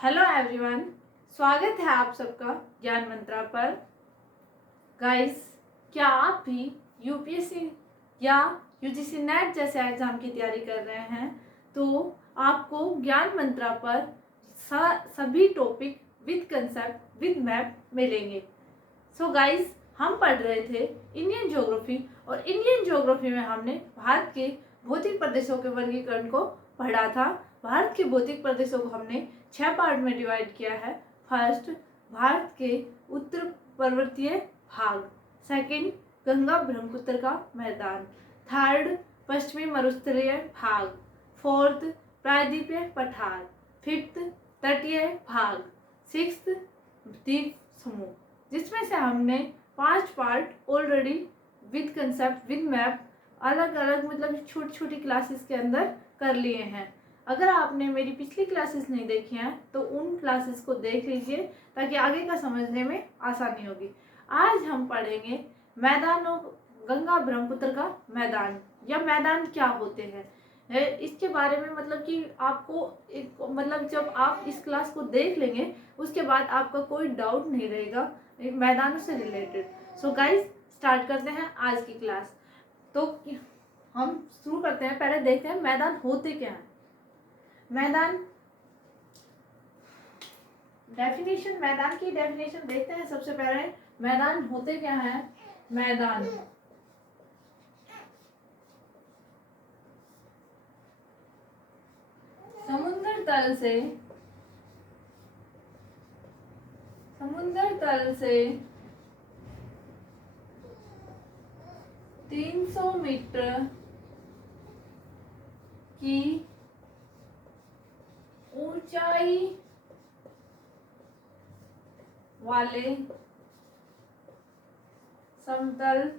Hello everyone, स्वागत है आप सबका ज्ञान मंत्रा पर। गाइस, क्या आप भी यूपीएससी या यूजीसी नेट जैसे एग्जाम की तैयारी कर रहे हैं तो आपको ज्ञान मंत्रा पर सभी topic with concept with map मिलेंगे। सो गाइस, हम पढ़ रहे थे इंडियन ज्योग्राफी और इंडियन ज्योग्राफी में हमने भारत के भौतिक प्रदेशों के वर्गीकरण को पढ़ा था। भारत के भौतिक प्रदेशों को हमने 6 पार्ट में डिवाइड किया है। फर्स्ट, भारत के उत्तर पर्वतीय भाग। सेकंड, गंगा ब्रह्मपुत्र का मैदान। थर्ड, पश्चिमी मरुस्थलीय भाग। फोर्थ, प्रायद्वीपीय पठार। फिफ्थ, तटीय भाग। सिक्स्थ, द्वीप समूह, जिसमें से हमने 5 part already with concept with map अलग अलग मतलब छोटी छोटी क्लासेस के अंदर कर लिए हैं। अगर आपने मेरी पिछली क्लासेस नहीं देखी हैं तो उन क्लासेस को देख लीजिए ताकि आगे का समझने में आसानी होगी। आज हम पढ़ेंगे मैदानों, गंगा ब्रह्मपुत्र का मैदान या मैदान क्या होते हैं इसके बारे में। मतलब कि आपको मतलब जब आप इस क्लास को देख लेंगे उसके बाद आपका कोई डाउट नहीं रहेगा मैदानों से रिलेटेड। सो गाइस, स्टार्ट करते हैं आज की क्लास। तो हम शुरू करते हैं, पहले देखते हैं मैदान होते क्या हैं। मैदान डेफिनेशन, मैदान की डेफिनेशन देखते हैं। सबसे पहले मैदान होते क्या हैं। मैदान समुद्र तल से 300 मीटर की ऊंचाई वाले समतल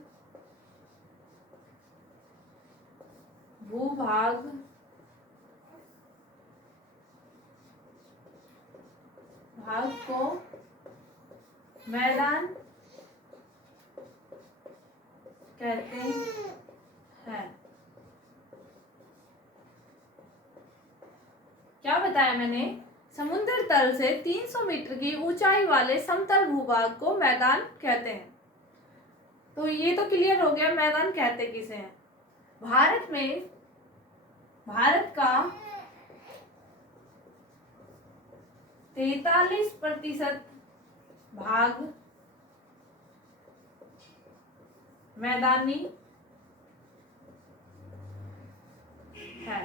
भूभाग को मैदान कहते हैं। क्या बताया मैंने? समुद्र तल से 300 मीटर की ऊंचाई वाले समतल भूभाग को मैदान कहते हैं। तो ये तो क्लियर हो गया मैदान कहते किसे हैं। भारत का 43% भाग मैदानी है।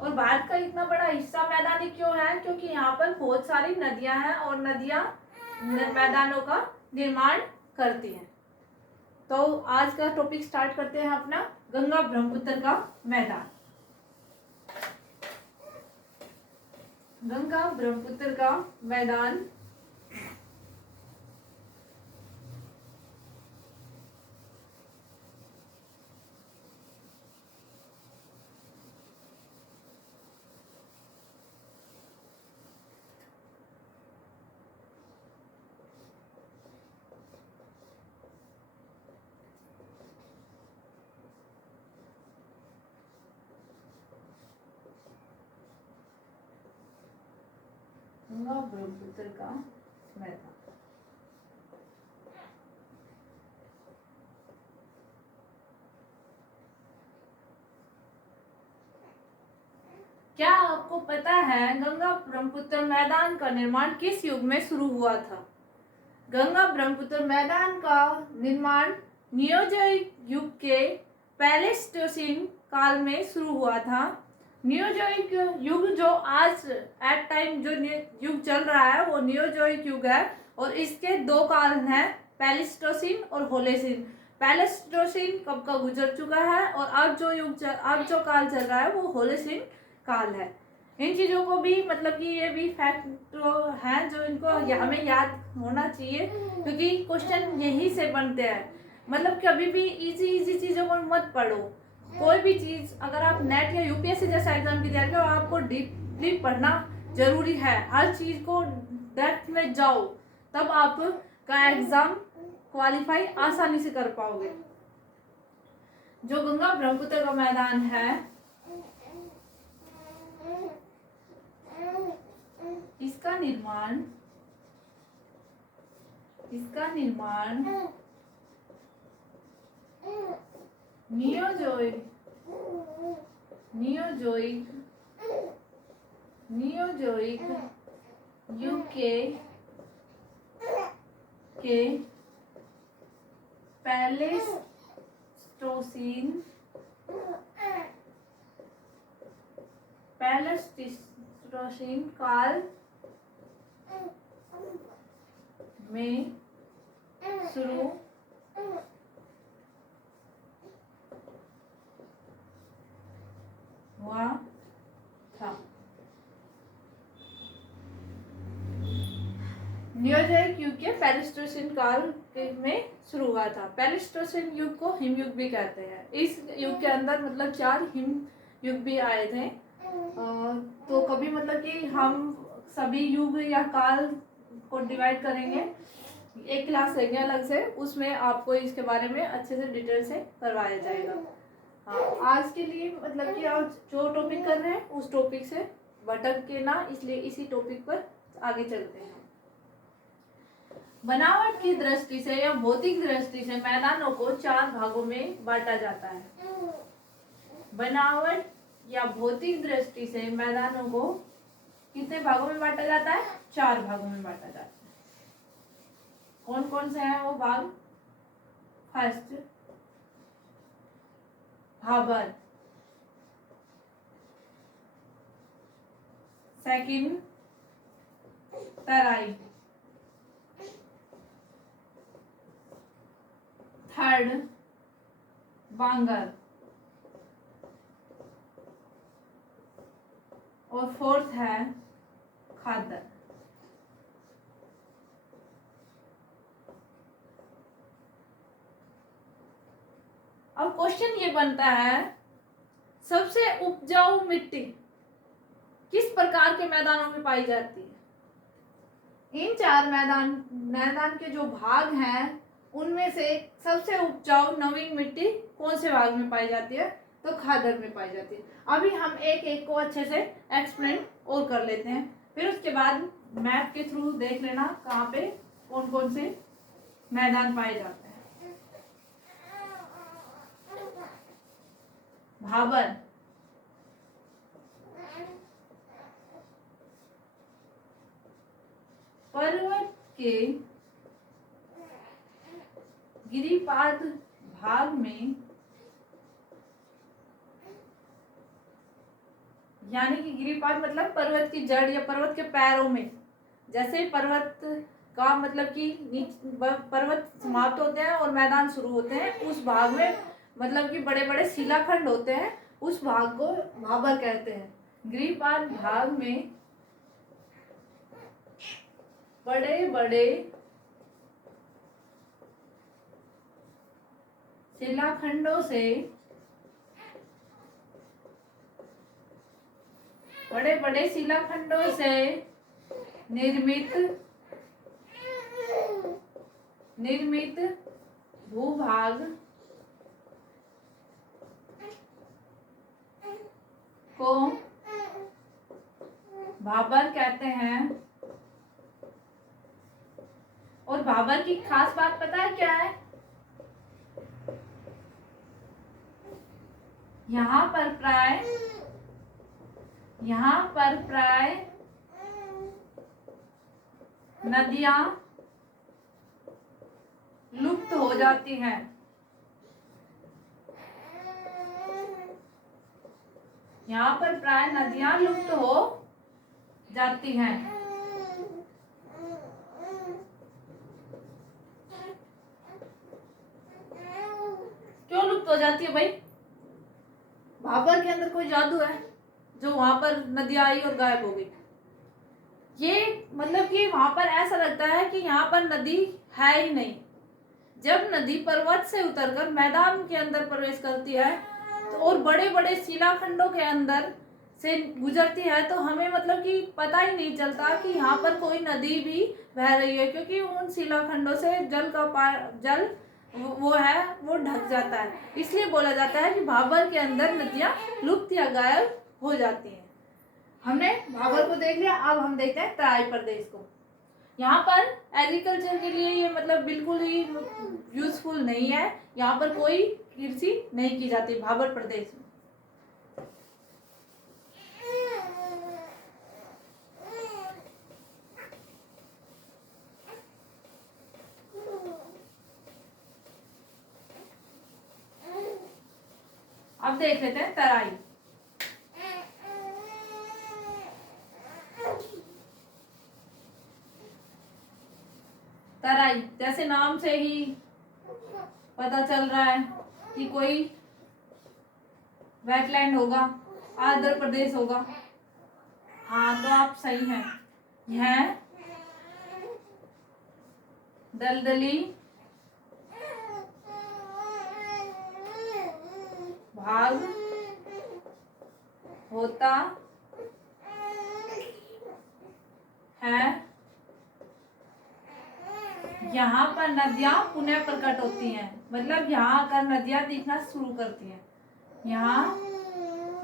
और भारत का इतना बड़ा हिस्सा मैदानी क्यों है? क्योंकि यहाँ पर बहुत सारी नदियां हैं और नदियां मैदानों का निर्माण करती हैं। तो आज का टॉपिक स्टार्ट करते हैं अपना गंगा ब्रह्मपुत्र का मैदान। गंगा ब्रह्मपुत्र का मैदान गंगा ब्रह्मपुत्र का मैदान क्या आपको पता है गंगा ब्रह्मपुत्र मैदान का निर्माण किस युग में शुरू हुआ था? गंगा ब्रह्मपुत्र मैदान का निर्माण नियोजोइक युग के प्लेइस्टोसीन काल में शुरू हुआ था। नियोजोइक युग जो आज एट टाइम जो युग चल रहा है वो नियोजोइक युग है और इसके 2 काल हैं, प्लेइस्टोसीन और होलोसीन। प्लेइस्टोसीन कब का गुजर चुका है और अब जो काल चल रहा है वो होलोसीन काल है। इन चीज़ों को भी मतलब कि ये भी फैक्ट तो हैं जो इनको हमें याद होना चाहिए क्योंकि क्वेश्चन यही से बनते हैं। मतलब कभी भी इजी चीज़ों को मत पढ़ो। कोई भी चीज़ अगर आप नेट या यूपीएससी जैसा एग्जाम की तैयारी करो आपको डीपली पढ़ना जरूरी है। हर चीज़ को डेप्थ में जाओ तब आपका एग्जाम क्वालिफाई आसानी से कर पाओगे। जो गंगा ब्रह्मपुत्र का मैदान है इसका निर्माण नियोजोइक युग के पैलेस्टीन काल में शुरू हुआ था। नियोजोइक युग के पैलेस्टीन काल में शुरू हुआ था। पैलेस्टीन युग को हिमयुग भी कहते हैं। इस युग के अंदर मतलब 4 हिम युग भी आए थे। तो कभी मतलब कि हम सभी युग या काल को डिवाइड करेंगे, एक क्लास लेंगे अलग से, उसमें आपको इसके बारे में अच्छे से डिटेल से करवाया जाएगा। हाँ, आज के लिए मतलब कि आप जो टॉपिक कर रहे हैं उस टॉपिक से भटक के ना, इसलिए इसी टॉपिक पर आगे चलते हैं। बनावट की दृष्टि से या भौतिक दृष्टि से मैदानों को 4 भागों में बांटा जाता है। बनावट या भौतिक दृष्टि से मैदानों को कितने भागों में बांटा जाता है? 4 भागों में बांटा जाता है। कौन कौन से हैं वो भाग? फर्स्ट भाबर, सेकंड तराई, थर्ड बांगर और फोर्थ है खादर। अब क्वेश्चन ये बनता है, सबसे उपजाऊ मिट्टी किस प्रकार के मैदानों में पाई जाती है? इन 4 मैदान के जो भाग हैं उनमें से सबसे उपजाऊ नवीन मिट्टी कौन से भाग में पाई जाती है? तो खादर में पाई जाती है। अभी हम एक एक को अच्छे से एक्सप्लेन और कर लेते हैं, फिर उसके बाद मैप के थ्रू देख लेना कहाँ पे कौन कौन से मैदान पाए जाते हैं। भाबर, पर्वत के गिरिपाद भाग में, यानी कि गिरिपाद मतलब पर्वत की जड़ या पर्वत के पैरों में। जैसे पर्वत का मतलब कि पर्वत समाप्त होते हैं और मैदान शुरू होते हैं, उस भाग में मतलब कि बड़े बड़े शिलाखंड होते हैं, उस भाग को भाबर कहते हैं। गिरिपाद भाग में बड़े बड़े शिलाखंडों से निर्मित भूभाग को भाबर कहते हैं। और भाबर की खास बात पता है क्या है? यहाँ पर प्राय नदियां लुप्त हो जाती हैं। यहाँ पर प्राय नदियां लुप्त हो जाती हैं। क्यों लुप्त हो जाती है भाई? भाबर के अंदर कोई जादू है जो वहां पर नदियां आई और गायब हो गई? ये मतलब कि वहां पर ऐसा लगता है कि यहाँ पर नदी है ही नहीं। जब नदी पर्वत से उतरकर मैदान के अंदर प्रवेश करती है तो और बड़े बड़े शिलाखंडों के अंदर से गुजरती है, तो हमें मतलब कि पता ही नहीं चलता कि यहाँ पर कोई नदी भी बह रही है, क्योंकि उन शिलाखंडों से जल वो ढक जाता है। इसलिए बोला जाता है कि भाबर के अंदर नदियां लुप्त या गायब हो जाती हैं। हमने भाबर को देख लिया, अब हम देखते हैं तराई प्रदेश को। यहाँ पर एग्रीकल्चर के लिए ये मतलब बिल्कुल ही यूजफुल नहीं है, यहाँ पर कोई कृषि नहीं की जाती भाबर प्रदेश में। अब देख लेते हैं तराई। तराई जैसे नाम से ही पता चल रहा है कि कोई वेटलैंड होगा, आंध्र प्रदेश होगा। हाँ, तो आप सही हैं। यह दलदली भाग होता है, यहाँ पर नदियां पुनः प्रकट होती हैं, मतलब यहाँ आकर नदियां दिखना शुरू करती हैं। यहाँ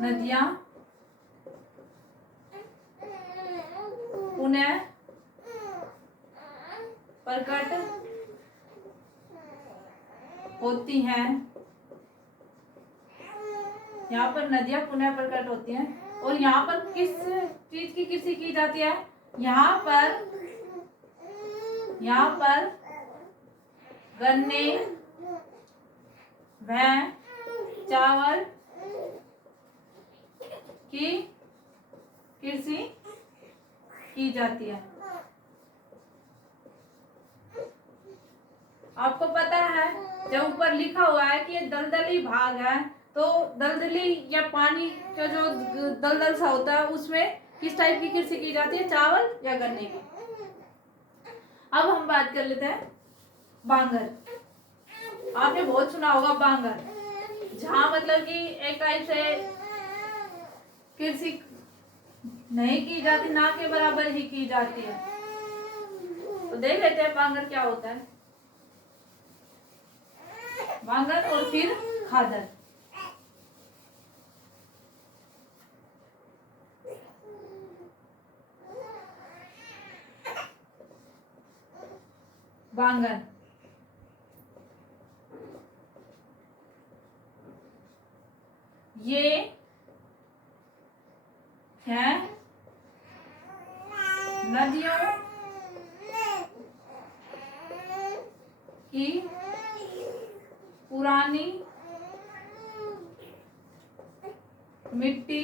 नदियां पुनः प्रकट होती हैं, यहाँ पर नदियां पुनः प्रकट होती हैं। और यहाँ पर किस चीज की कृषि की जाती है? यहाँ पर गन्ने व चावल की कृषि की जाती है। आपको पता है जब ऊपर लिखा हुआ है कि ये दलदली भाग है, तो दलदली या पानी का जो दलदल सा होता है उसमें किस टाइप की कृषि की जाती है? चावल या गन्ने की। अब हम बात कर लेते हैं बांगर। आपने बहुत सुना होगा बांगर, जहां मतलब कि एक टाइप से कृषि नहीं की जाती, ना के बराबर ही की जाती है। तो देख लेते हैं बांगर क्या होता है। बांगर और फिर खादर। बांगर ये है नदियों की पुरानी मिट्टी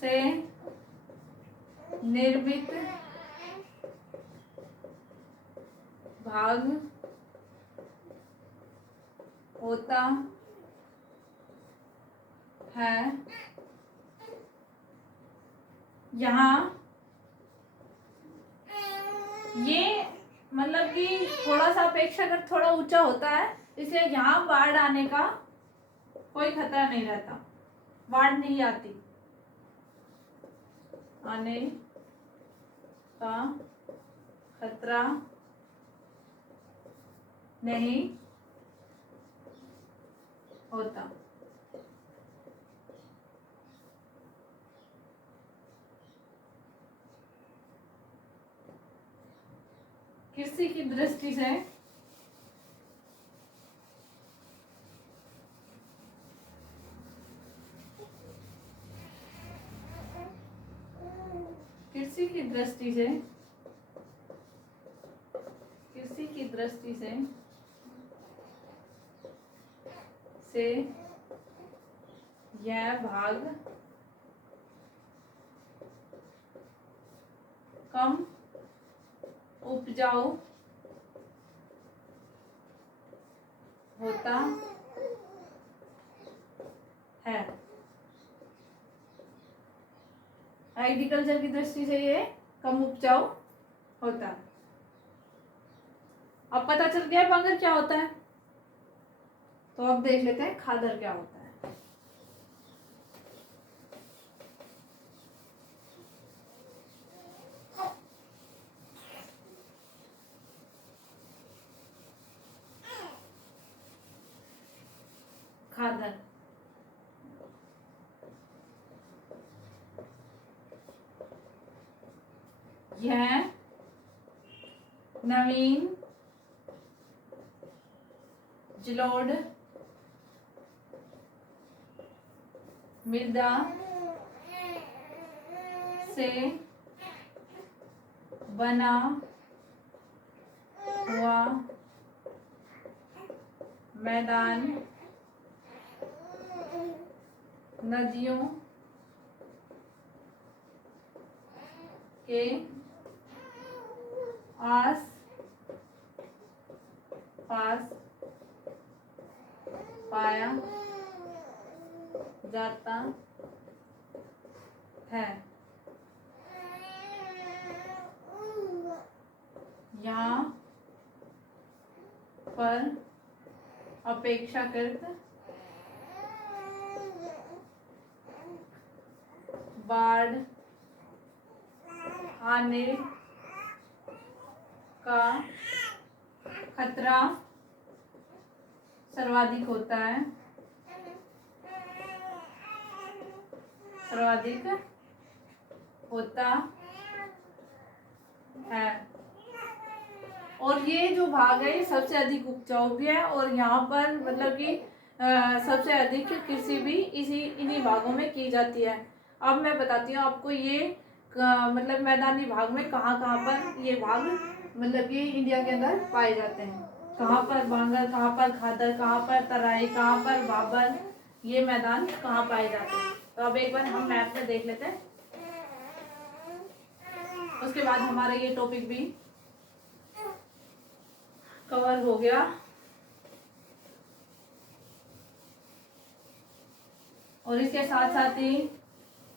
से निर्मित भाग होता है। यहाँ ये मतलब कि थोड़ा सा अपेक्षाकृत थोड़ा ऊंचा होता है, इसलिए यहाँ बाढ़ आने का कोई खतरा नहीं रहता, बाढ़ नहीं आती, आने का खतरा नहीं होता। कृषि की दृष्टि से कृषि की दृष्टि से यह भाग कम उपजाऊ होता है। एग्रीकल्चर की दृष्टि से ये कम उपजाऊ होता है। अब पता चल गया बांगर क्या होता है, तो अब देख लेते हैं खादर क्या होता है। खादर यह नवीन जलोढ़ मृदा से बना हुआ मैदान नदियों के आस पास पाया जाता है। यहाँ पर अपेक्षाकृत बाढ़ आने का खतरा सर्वाधिक होता है, सर्वाधिक होता है। और ये जो भाग है ये सबसे अधिक उपजाऊ भी है और यहाँ पर मतलब कि सबसे अधिक कृषि भी इन्हीं भागों में की जाती है। अब मैं बताती हूँ आपको ये मतलब मैदानी भाग में कहाँ पर ये भाग मतलब ये इंडिया के अंदर पाए जाते हैं। कहाँ पर बांगर, कहाँ पर खादर, कहाँ पर तराई, कहाँ पर बाबर, ये मैदान कहाँ पाए जाते हैं। तो अब एक बार हम मैप में देख लेते हैं, उसके बाद हमारा ये टॉपिक भी कवर हो गया। और इसके साथ साथ ही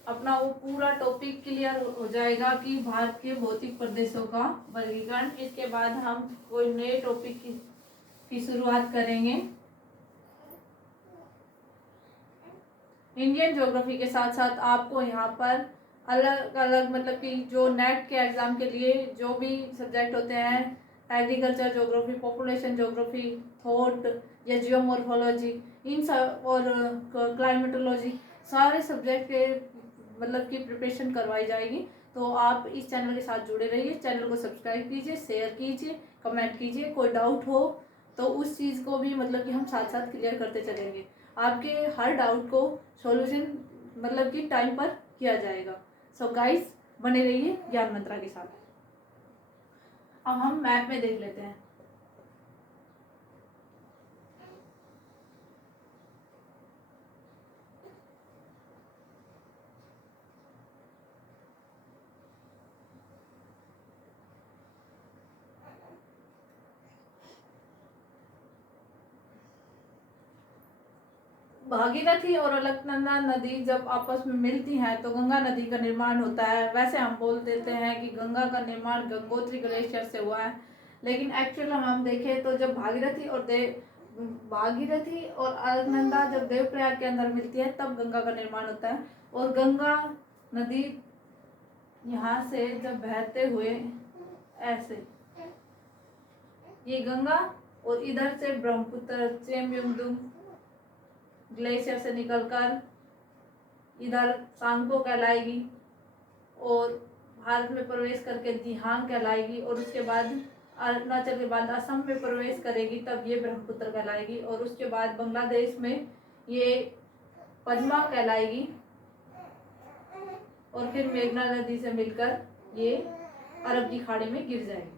अपना वो पूरा टॉपिक क्लियर हो जाएगा कि भारत के भौतिक प्रदेशों का वर्गीकरण। इसके बाद हम कोई नए टॉपिक की शुरुआत करेंगे। इंडियन ज्योग्राफी के साथ साथ आपको यहाँ पर अलग अलग मतलब कि जो नेट के एग्जाम के लिए जो भी सब्जेक्ट होते हैं, agriculture geography, population geography, thought या जियोमॉर्फोलॉजी, इन सब और क्लाइमेटोलॉजी, सारे सब्जेक्ट के मतलब कि प्रिपरेशन करवाई जाएगी। तो आप इस चैनल के साथ जुड़े रहिए, चैनल को सब्सक्राइब कीजिए, शेयर कीजिए, कमेंट कीजिए। कोई डाउट हो तो उस चीज़ को भी मतलब कि हम साथ साथ क्लियर करते चलेंगे। आपके हर डाउट को सॉल्यूशन मतलब कि टाइम पर किया जाएगा। सो गाइस बने रहिए ज्ञान मंत्रा के साथ। अब हम मैप में देख लेते हैं। भागीरथी और अलकनंदा नदी जब आपस में मिलती हैं तो गंगा नदी का निर्माण होता है। वैसे हम बोल देते हैं कि गंगा का निर्माण गंगोत्री ग्लेशियर से हुआ है, लेकिन एक्चुअल हम देखें तो जब भागीरथी और अलकनंदा जब देवप्रयाग के अंदर मिलती है तब गंगा का निर्माण होता है। और गंगा नदी यहाँ से जब बहते हुए ऐसे ये गंगा और इधर से ब्रह्मपुत्र चेमयंगदुंग ग्लेशियर से निकलकर इधर सांगपो कहलाएगी और भारत में प्रवेश करके दिहांग कहलाएगी और उसके बाद अरुणाचल के बाद असम में प्रवेश करेगी तब ये ब्रह्मपुत्र कहलाएगी और उसके बाद बांग्लादेश में ये पद्मा कहलाएगी और फिर मेघना नदी से मिलकर ये अरब की खाड़ी में गिर जाएगी।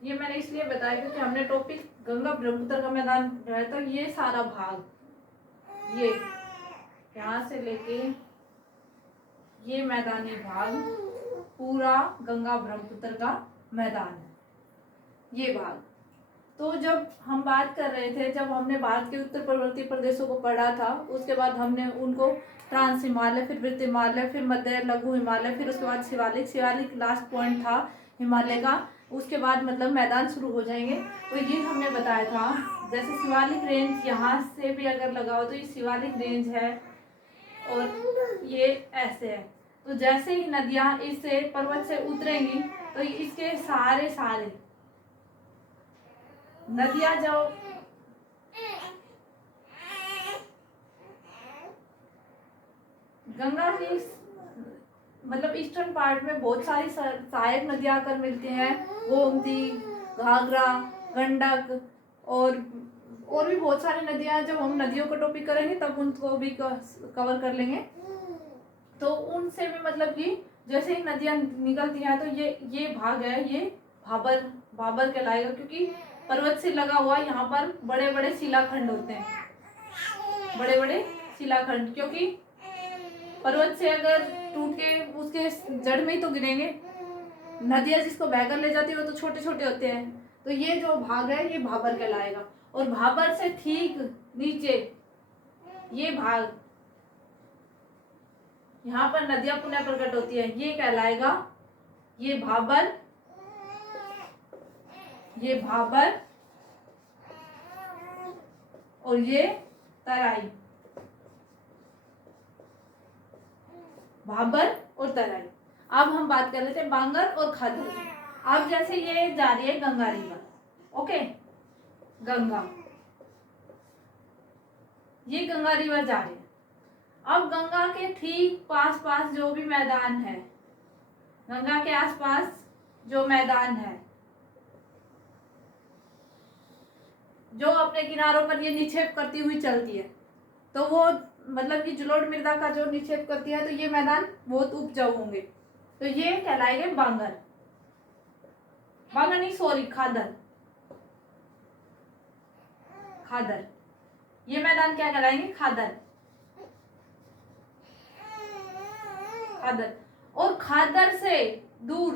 ये मैंने इसलिए बताया क्योंकि हमने टॉपिक गंगा ब्रह्मपुत्र का मैदान रहा था। ये सारा भाग ये यहाँ से लेके ये मैदानी भाग पूरा गंगा ब्रह्मपुत्र का मैदान है ये भाग। तो जब हम बात कर रहे थे, जब हमने भारत के उत्तर पूर्ववर्ती प्रदेशों को पढ़ा था, उसके बाद हमने उनको ट्रांस हिमालय, फिर वृत्त हिमालय, फिर मध्य लघु हिमालय, फिर उसके बाद शिवालिक लास्ट पॉइंट था हिमालय का। उसके बाद मतलब मैदान शुरू हो जाएंगे। तो ये हमने बताया था जैसे शिवालिक रेंज यहाँ से भी अगर लगाओ तो ये शिवालिक रेंज है और ये ऐसे है। तो जैसे ही नदियाँ इस पर्वत से उतरेंगी तो इसके सारे नदियां जो गंगा की मतलब ईस्टर्न पार्ट में बहुत सारी सहायक नदियां आकर मिलती हैं, गोमती, घाघरा, गंडक और भी बहुत सारी नदियां। जब हम नदियों का टॉपिक करेंगे तब उनको भी कवर कर लेंगे। तो उनसे भी मतलब कि जैसे ही नदियां निकलती हैं तो ये भाग है, ये भाबर भाबर कहलाएगा, क्योंकि पर्वत से लगा हुआ यहाँ पर बड़े बड़े शिलाखंड होते हैं, बड़े बड़े शिलाखंड, क्योंकि पर्वत से अगर टूट के उसके जड़ में ही तो गिरेंगे। नदियां जिसको बहकर ले जाती है वो तो छोटे छोटे होते हैं। तो ये जो भाग है ये भाबर कहलाएगा। और भाबर से ठीक नीचे ये भाग, यहाँ पर नदियां पुनः प्रकट होती है, ये कहलाएगा, ये भाबर, ये भाबर और ये तराई, भाबर और तराई। अब हम बात कर रहे थे बांगर और खादर की। अब जैसे ये जा रही है गंगा रिवर, ओके, गंगा, ये गंगा रिवर जा रही है। अब गंगा के ठीक पास पास जो भी मैदान है, गंगा के आसपास जो मैदान है, जो अपने किनारों पर ये निक्षेप करती हुई चलती है, तो वो मतलब कि जलोढ़ मृदा का जो निक्षेप करती है, तो ये मैदान बहुत उपजाऊ होंगे। तो ये कहलाएंगे बांगर, बांगर नहीं सॉरी खादर, खादर, ये मैदान क्या कहलाएंगे, खादर, खादर। और खादर से दूर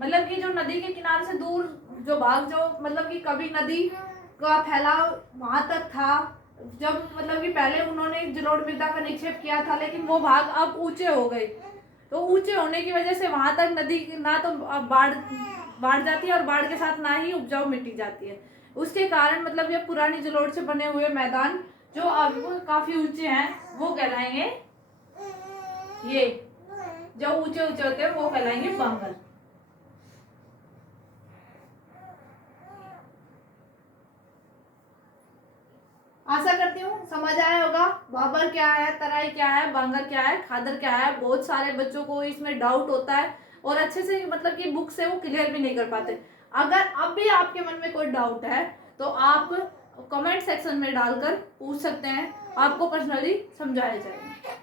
मतलब कि जो नदी के किनारे से दूर जो भाग, जो मतलब कि कभी नदी का फैलाव वहां तक था, जब मतलब कि पहले उन्होंने जलोढ़ मृदा का निक्षेप किया था, लेकिन वो भाग अब ऊंचे हो गए। तो ऊंचे होने की वजह से वहां तक नदी ना तो बाढ़ जाती है और बाढ़ के साथ ना ही उपजाऊ मिट्टी जाती है। उसके कारण मतलब ये पुरानी जलोढ़ से बने हुए मैदान जो अब काफी ऊंचे हैं वो कहलाएंगे, ये जो ऊंचे ऊंचे होते हैं वो कहलाएंगे बांगर। आशा करती हूँ समझ आया होगा भाबर क्या है, तराई क्या है, बांगर क्या है, खादर क्या है। बहुत सारे बच्चों को इसमें डाउट होता है और अच्छे से मतलब कि बुक से वो क्लियर भी नहीं कर पाते। अगर अब भी आपके मन में कोई डाउट है तो आप कमेंट सेक्शन में डालकर पूछ सकते हैं, आपको पर्सनली समझाया जाएगा।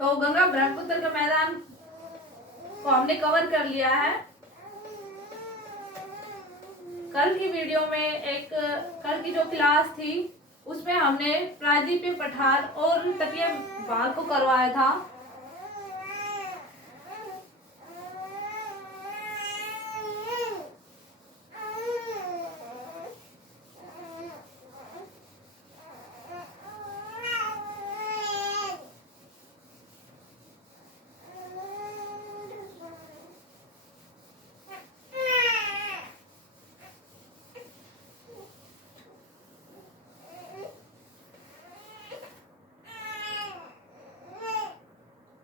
तो गंगा ब्रह्मपुत्र का मैदान को हमने कवर कर लिया है। कल की वीडियो में कल की जो क्लास थी उसमें हमने प्रायद्वीपीय पठार और तटीय भाग को करवाया था।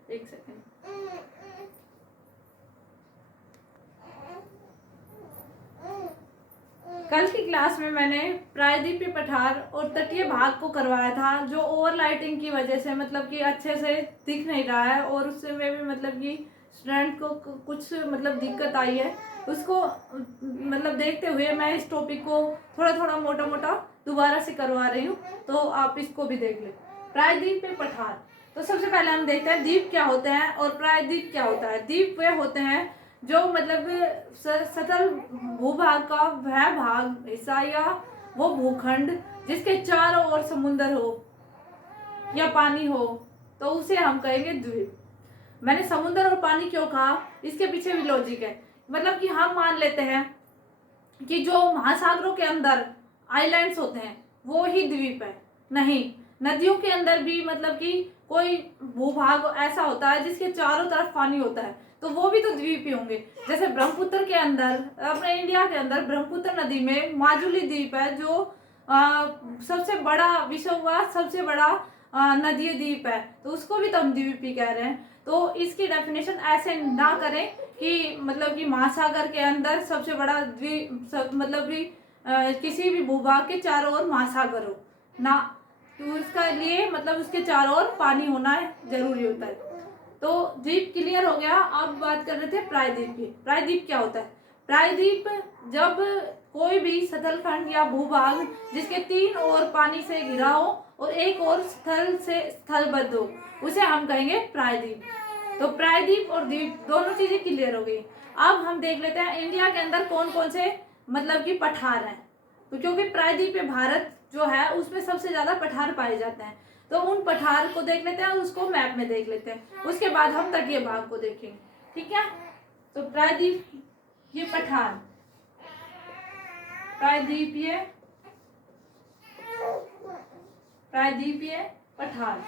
एक सेकेंड, कल की क्लास में मैंने प्रायद्वीपीय पठार और तटीय भाग को करवाया था, जो ओवरलाइटिंग की वजह से मतलब कि अच्छे से दिख नहीं रहा है और उससे में भी मतलब कि स्टूडेंट को कुछ मतलब दिक्कत आई है। उसको मतलब देखते हुए मैं इस टॉपिक को थोड़ा थोड़ा मोटा मोटा दोबारा से करवा रही हूँ, तो आप इसको भी देख लें। प्रायद्वीपीय पठार, तो सबसे पहले हम देखते हैं द्वीप क्या होते हैं और प्रायद्वीप क्या होता है। द्वीप वे होते हैं जो मतलब सतल भूभाग का वह भाग हिस्सा या वो भूखंड जिसके चारों ओर समुद्र हो या पानी हो, तो उसे हम कहेंगे द्वीप। मैंने समुद्र और पानी क्यों कहा, इसके पीछे भी लॉजिक है। मतलब कि हम मान लेते हैं कि जो महासागरों के अंदर आइलैंड्स होते हैं वो ही द्वीप है, नहीं, नदियों के अंदर भी मतलब कि कोई भूभाग ऐसा होता है जिसके चारों तरफ पानी होता है, तो वो भी तो द्वीप ही होंगे। जैसे ब्रह्मपुत्र के अंदर, अपने इंडिया के अंदर ब्रह्मपुत्र नदी में माजुली द्वीप है, जो सबसे बड़ा विश्व का सबसे बड़ा नदीय द्वीप है तो उसको भी तो हम द्वीप ही कह रहे हैं। तो इसकी डेफिनेशन ऐसे ना करें कि मतलब कि महासागर के अंदर सबसे बड़ा द्वीप मतलब कि किसी भी भूभाग के चारों ओर महासागर हो ना, तो उसका लिए मतलब उसके चारों ओर पानी होना जरूरी होता है। तो द्वीप क्लियर हो गया। अब बात कर रहे थे प्रायद्वीप की। प्रायद्वीप क्या होता है? प्रायद्वीप जब कोई भी सतलखंड या भूभाग जिसके तीन ओर पानी से घिरा हो और एक और स्थल से स्थलबद्ध हो, उसे हम कहेंगे प्रायद्वीप। तो प्रायद्वीप और द्वीप दोनों चीजें क्लियर हो गई। अब हम देख लेते हैं इंडिया के अंदर कौन कौन से मतलब कि पठार हैं। तो क्योंकि प्रायद्वीप पे भारत जो है उसमें सबसे ज्यादा पठार पाए जाते हैं, तो उन पठार को देख लेते हैं और उसको मैप में देख लेते हैं। उसके बाद हम तटीय भाग को देखेंगे, ठीक है। तो प्रायद्वीप ये पठार, प्रायद्वीपीय पठार,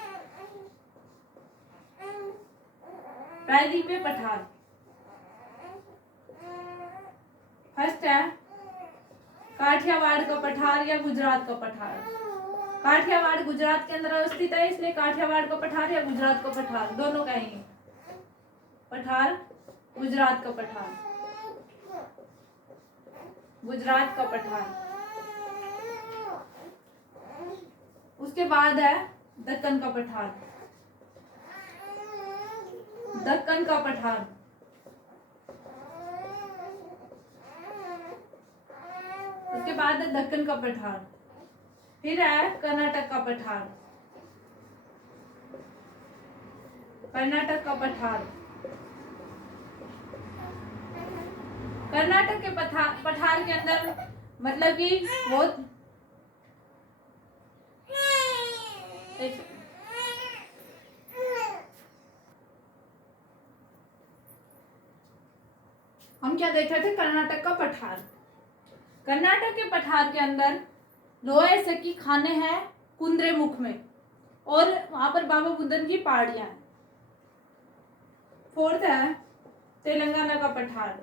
प्रायद्वीपीय पठार। फर्स्ट है काठियावाड़ का पठार या गुजरात का पठार। काठियावाड़ गुजरात के अंदर स्थित है, इसलिए काठियावाड़ का पठार या गुजरात का पठार दोनों कहेंगे। पठार गुजरात का पठार, गुजरात का पठार। उसके बाद है दक्कन का पठार, दक्कन का पठार। उसके बाद है दक्कन का पठार। फिर है कर्नाटक का पठार, कर्नाटक का पठार। कर्नाटक के पठार के अंदर मतलब कि बहुत हम क्या देख रहे थे? कर्नाटक का पठार। कर्नाटक के पठार के अंदर लोहे से की खाने हैं कुंद्रेमुख में, और वहां पर बाबा बुदन की पहाड़ियां हैं। फोर्थ है तेलंगाना का पठार,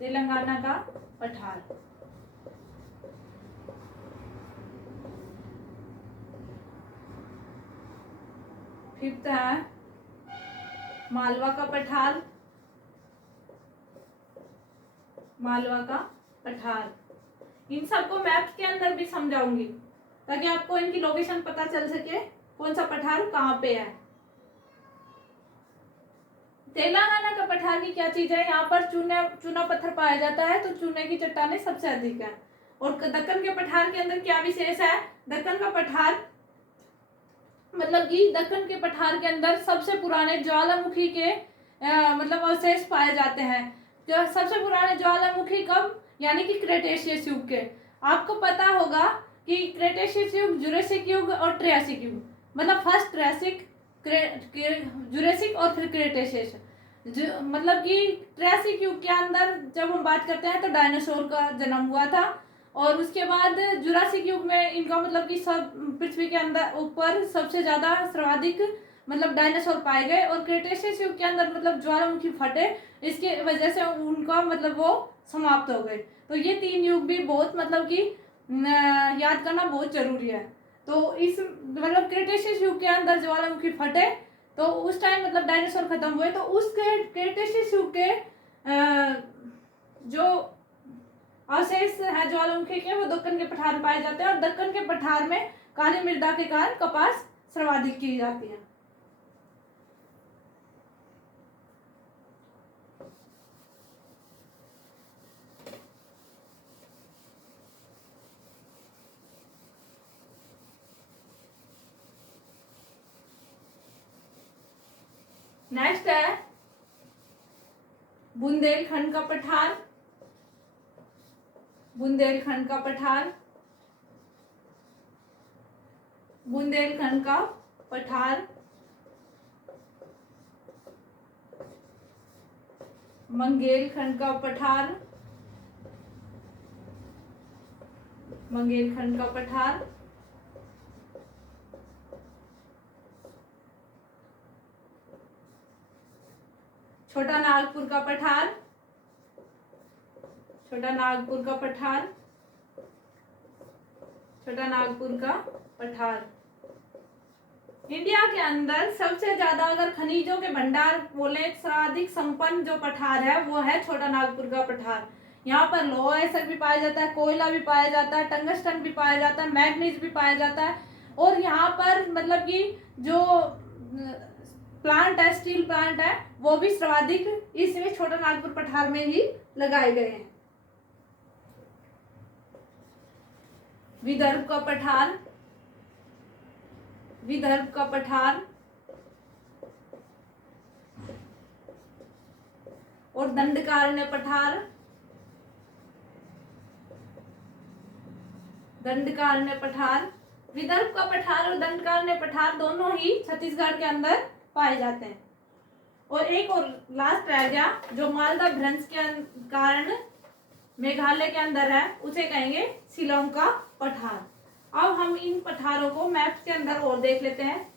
तेलंगाना का पठार। फिफ्थ है मालवा का पठार, मालवा का पठार। इन सबको मैप के अंदर भी समझाऊंगी ताकि आपको इनकी लोकेशन पता चल सके, कौन सा पठार कहाँ पे है। तेलंगाना का पठार की क्या चीज है? यहाँ पर चूना पत्थर पाया जाता है, तो चूने की चट्टानें सबसे अधिक है। और दक्कन के पठार के अंदर क्या विशेष है? दक्कन का पठार मतलब कि दक्कन के पठार के अंदर सबसे पुराने ज्वालामुखी के मतलब अवशेष पाए जाते हैं। जो सबसे पुराने ज्वालामुखी कब, यानी कि क्रेटेशियस युग के। आपको पता होगा कि क्रेटेशियस युग, जुरासिक युग और ट्रियासिक युग, मतलब फर्स्ट ट्रियासिक, जुरासिक और फिर क्रेटेशियस। मतलब कि ट्रियासिक युग के अंदर जब हम बात करते हैं तो डायनासोर का जन्म हुआ था, और उसके बाद जुरासिक युग में इनका मतलब कि सब पृथ्वी के अंदर ऊपर सबसे ज्यादा सर्वाधिक मतलब डायनासोर पाए गए, और क्रेटेशियस युग के अंदर मतलब ज्वालामुखी फटे, इसके वजह से उनका मतलब वो समाप्त हो गए। तो ये तीन युग भी बहुत मतलब कि याद करना बहुत जरूरी है। तो इस मतलब क्रेटेशियस युग के अंदर ज्वालामुखी फटे तो उस टाइम मतलब डायनासोर खत्म हुए, तो उस क्रेटेशियस युग के जो अवशेष है ज्वालामुखी के, वो दक्कन के पठार में पाए जाते हैं, और दक्कन के पठार में काली मृदा के कारण कपास सर्वाधिक की जाती है। नेक्स्ट है बुंदेलखंड का पठार, बुंदेलखंड का पठार, बुंदेलखंड का पठार। मंगेलखंड का पठार, मंगेलखंड का पठार। छोटा नागपुर का पठार, छोटा नागपुर का पठार। छोटा नागपुर का पठार। इंडिया के अंदर सबसे ज्यादा अगर खनिजों के भंडार बोले, सर्वाधिक संपन्न जो पठार है वो है छोटा नागपुर का पठार। यहाँ पर लोहा ऐसक भी पाया जाता है, कोयला भी पाया जाता है, टंगस्टन भी पाया जाता है, मैग्नीज भी पाया जाता है। और यहाँ पर मतलब कि जो प्लांट है, स्टील प्लांट है, वो भी सर्वाधिक इसमें छोटा नागपुर पठार में ही लगाए गए हैं। विदर्भ का पठार, विदर्भ का पठार और दंडकारण्य पठार, दंडकारण्य पठार। विदर्भ का पठार और दंडकारण्य पठार दोनों ही छत्तीसगढ़ के अंदर पाए जाते हैं। और एक और लास्ट रह गया जो मालदा भ्रंश के कारण मेघालय के अंदर है, उसे कहेंगे शिलोंग का पठार। अब हम इन पठारों को मैप्स के अंदर और देख लेते हैं,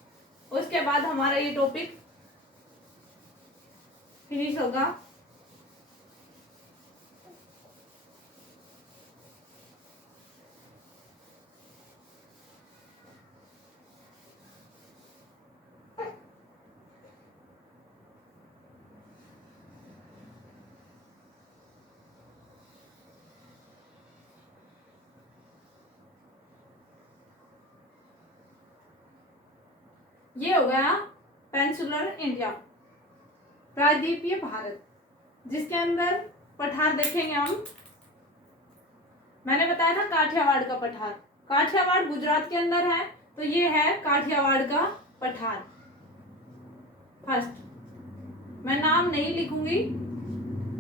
उसके बाद हमारा ये टॉपिक फिनिश होगा। ये हो गया पेनिनसुलर इंडिया, प्रायद्वीपीय भारत, जिसके अंदर पठार देखेंगे हम। मैंने बताया था काठियावाड़ का पठार, काठियावाड़ गुजरात के अंदर है, तो ये है काठियावाड़ का पठार। फर्स्ट मैं नाम नहीं लिखूंगी,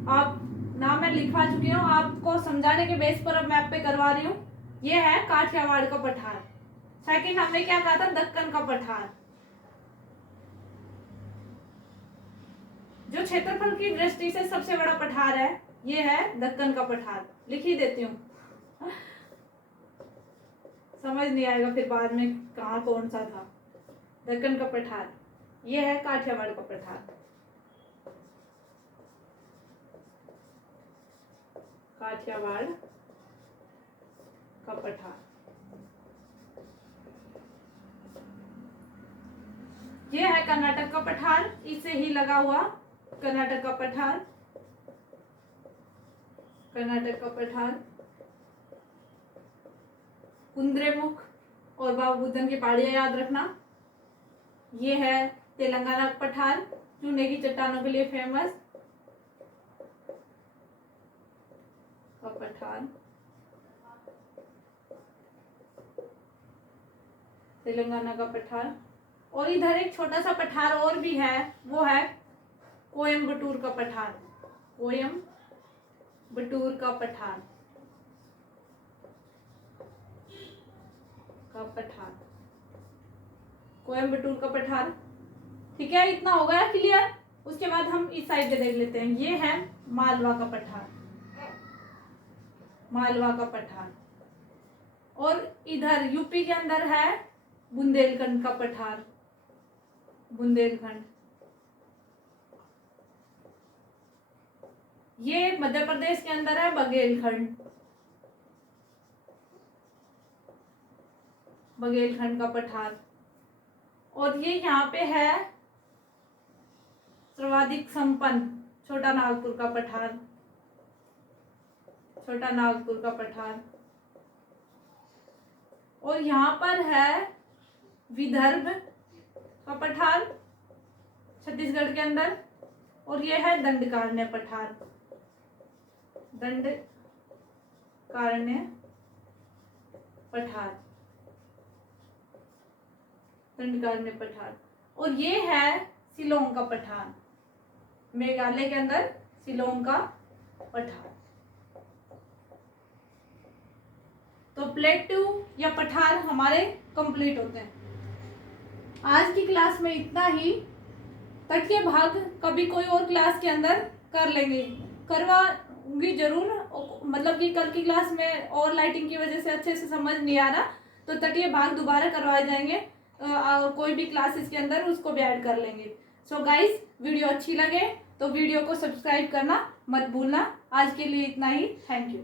आप नाम मैं लिखवा चुकी हूँ, आपको समझाने के बेस पर अब मैप पे करवा रही हूँ। ये है काठियावाड़ का पठार। सेकंड हमने क्या कहा था, दक्कन का पठार, जो क्षेत्रफल की दृष्टि से सबसे बड़ा पठार है, ये है दक्कन का पठार। लिख ही देती हूँ, समझ नहीं आएगा फिर बाद में कहाँ कौन सा था। दक्कन का पठार, ये है काठियावाड़ का पठार। काठियावाड़ का पठार, ये है कर्नाटक का पठार, इससे ही लगा हुआ कर्नाटक का पठार, कर्नाटक का पठार। कुंद्रेमुख और बाबा बुदन की पहाड़ियां याद रखना। ये है तेलंगाना का पठार, चूने की चट्टानों के लिए फेमस का पठार, तेलंगाना का पठार। और इधर एक छोटा सा पठार और भी है, वो है कोयम्बटूर का पठार, कोयम्बटूर का पठार का पठार, कोयम्बटूर का पठार। ठीक है, इतना हो गया क्लियर। उसके बाद हम इस साइड पे देख लेते हैं। ये है मालवा का पठार, मालवा का पठार। और इधर यूपी के अंदर है बुंदेलखंड का पठार, बुंदेलखंड। ये मध्य प्रदेश के अंदर है बघेलखंड, बघेलखंड का पठार। और ये यहाँ पे है सर्वाधिक संपन्न छोटा नागपुर का पठार, छोटा नागपुर का पठार। और यहाँ पर है विदर्भ का पठार छत्तीसगढ़ के अंदर, और ये है दंडकारण्य पठार, दंडकारण्य पठार, दंडकारण्य पठार। और ये है शिलोंग का पठार, मेघालय के अंदर शिलोंग का पठार। तो प्लेट्यू या पठार हमारे कंप्लीट होते हैं। आज की क्लास में इतना ही। तटीय भाग कभी कोई और क्लास के अंदर कर लेंगे, करवाऊंगी जरूर। मतलब कि कल की क्लास में और लाइटिंग की वजह से अच्छे से समझ नहीं आ रहा, तो तटीय भाग दोबारा करवाए जाएंगे। कोई भी क्लासेस के अंदर उसको भी ऐड कर लेंगे। सो गाइस, वीडियो अच्छी लगे तो वीडियो को सब्सक्राइब करना मत भूलना। आज के लिए इतना ही। Thank you.